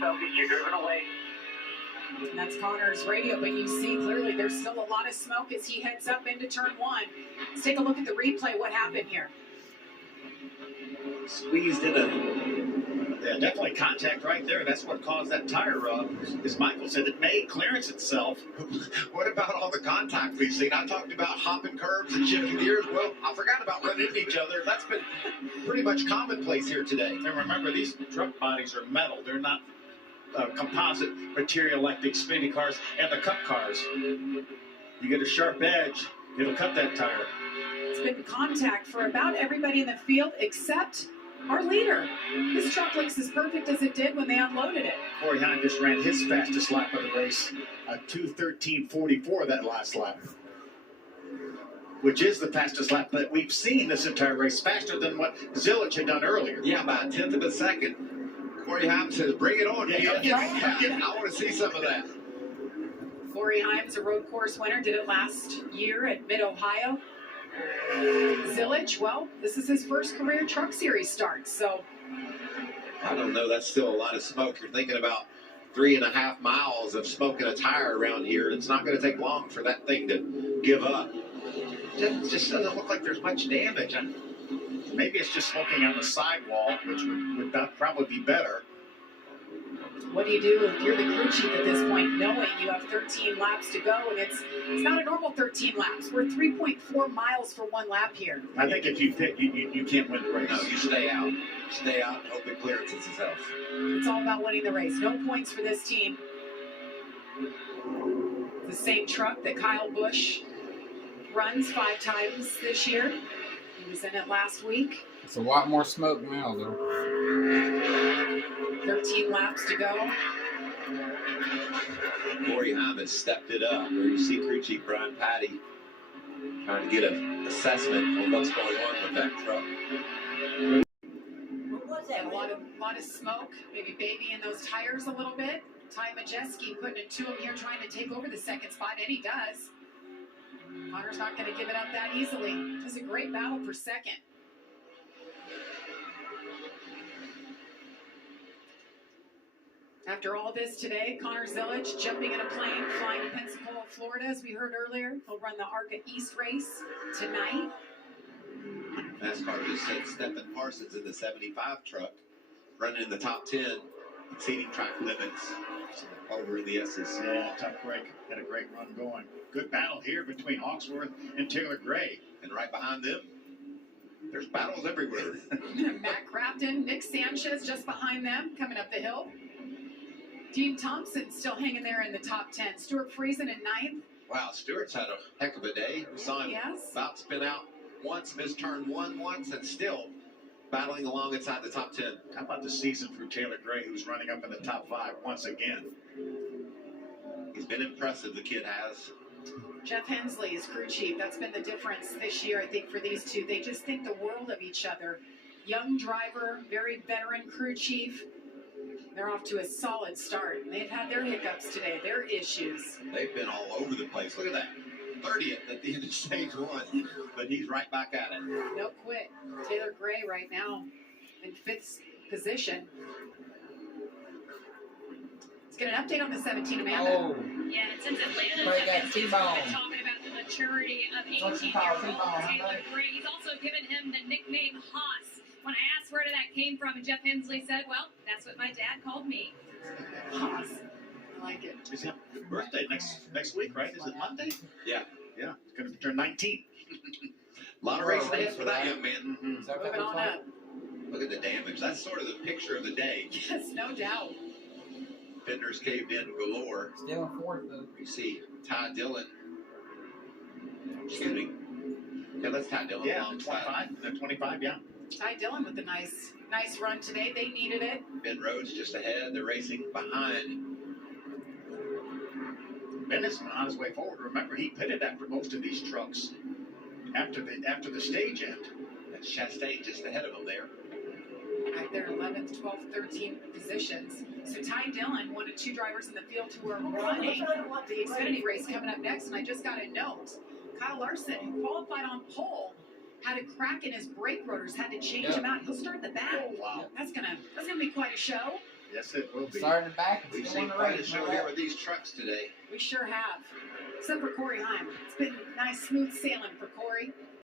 focused. You're driven away. And that's Connor's radio, but you see clearly there's still a lot of smoke as he heads up into turn one. Let's take a look at the replay. What happened here? Squeezed in definitely contact right there. That's what caused that tire rub. As Michael said, it may clearance itself. What about all the contact we've seen? I talked about hopping curbs and shifting gears. Well, I forgot about running into each other. That's been pretty much commonplace here today. And remember, these truck bodies are metal. They're not composite material like the Xfinity cars and the Cup cars. You get a sharp edge, it'll cut that tire. It's been contact for about everybody in the field except our leader. This truck looks as perfect as it did when they unloaded it. Corey Heim just ran his fastest lap of the race, a 2:13.44 that last lap, which is the fastest lap that we've seen this entire race, faster than what Zilich had done earlier. Yeah, about a tenth of a second. Corey Heim says, bring it on. I want to see some of that. Corey Heim's a road course winner, did it last year at Mid-Ohio. Zilich, well, this is his first career Truck Series start, so. I don't know, that's still a lot of smoke. You're thinking about 3.5 miles of smoking a tire around here. It's not going to take long for that thing to give up. It just doesn't look like there's much damage. Maybe it's just smoking on the sidewall, which would probably be better. What do you do if you're the crew chief at this point, knowing you have 13 laps to go, and it's not a normal 13 laps. We're 3.4 miles for one lap here. I think if you pit, you can't win the race. No, you stay out. Stay out and hope it clearances itself. It's all about winning the race. No points for this team. The same truck that Kyle Busch runs 5 times this year. He was in it last week. It's a lot more smoke now, though. 13 laps to go. Corey Heim has stepped it up. Where you see crew chief Brian Patty trying to get an assessment on what's going on with that truck. What was that? A lot of smoke, maybe babying those tires a little bit. Ty Majeski putting it to him here, trying to take over the second spot, and he does. Connor's not going to give it up that easily. It was a great battle for second. After all this today, Connor Zilich jumping in a plane, flying to Pensacola, Florida, as we heard earlier. He'll run the ARCA East race tonight. NASCAR just sent Stephen Parsons in the 75 truck, running in the top 10, exceeding track limits over in the S's. Yeah, tough break. Had a great run going. Good battle here between Hawksworth and Taylor Gray. And right behind them, there's battles everywhere. Matt Crafton, Nick Sanchez just behind them, coming up the hill. Dean Thompson still hanging there in the top 10. Stuart Friesen in 9th. Wow, Stuart's had a heck of a day. We saw him about to spin out once, missed turn 1 once, and still battling along inside the top 10. How about the season for Taylor Gray, who's running up in the top 5 once again? He's been impressive, the kid has. Jeff Hensley is crew chief. That's been the difference this year, I think, for these two. They just think the world of each other. Young driver, very veteran crew chief. They're off to a solid start. They've had their hiccups today, their issues. They've been all over the place. Look at that. 30th at the end of stage 1, but he's right back at it. No quit. Taylor Gray right now in 5th position. Let's get an update on the 17, Amanda. Oh. Yeah, and since it's later than seconds, we've been talking about the maturity of 18-year-old Taylor Gray. He's also given him the nickname Haas. When I asked where that came from, and Jeff Hensley said, well, that's what my dad called me. Haas. I like it. Is his birthday next week, right? Is it Monday? Yeah. Yeah, it's going to turn 19. A lot of racing days for that young man. Moving on up. Look at the damage. That's sort of the picture of the day. Yes, no doubt. Fenders caved in galore. Still in 4th, though. You see Ty Dillon shooting. Yeah, that's Ty Dillon. Yeah, 25, yeah. Ty Dillon with a nice run today. They needed it. Ben Rhodes just ahead. They're racing behind. Bennett's on his way forward. Remember, he pitted after most of these trucks after the stage end. And Chastain just ahead of him there. Right there, 11th, 12th, 13th positions. So Ty Dillon, one of 2 drivers in the field who are running the Xfinity race coming up next. And I just got a note. Kyle Larson, who qualified on pole, had a crack in his brake rotors, had to change him out. He'll start the back. Oh, wow. That's gonna be quite a show. Yes, it will be. Starting the back. We've It's seen going to quite a race. show here with these trucks today. We sure have. Except for Corey Heim. It's been nice, smooth sailing for Corey.